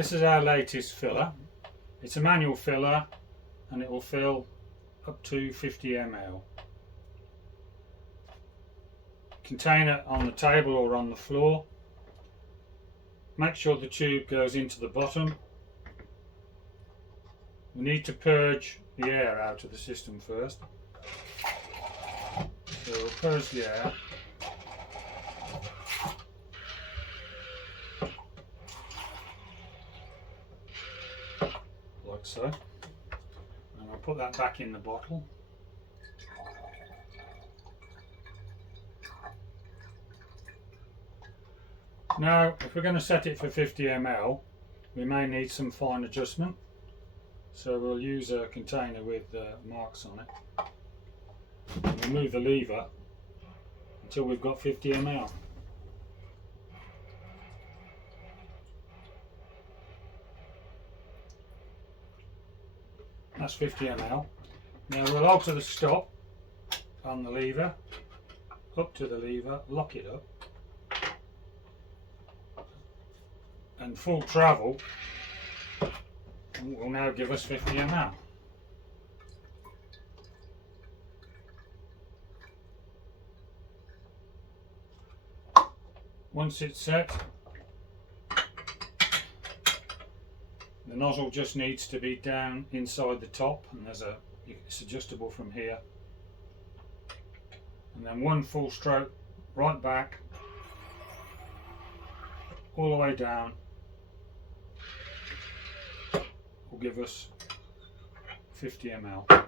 This is our latest filler. It's a manual filler and it will fill up to 50 ml. Container on the table or on the floor. Make sure the tube goes into the bottom. We need to purge the air out of the system first. So we'll purge the air. Like so. And I'll put that back in the bottle. Now, if we're going to set it for 50 ml, we may need some fine adjustment. So we'll use a container with marks on it. And we'll move the lever until we've got 50 ml. That's 50 ml. Now we'll alter the stop on the lever, up to the lever, lock it up, and full travel will now give us 50 ml. Once it's set, the nozzle just needs to be down inside the top, and it's adjustable from here. And then one full stroke right back, all the way down, will give us 50 ml.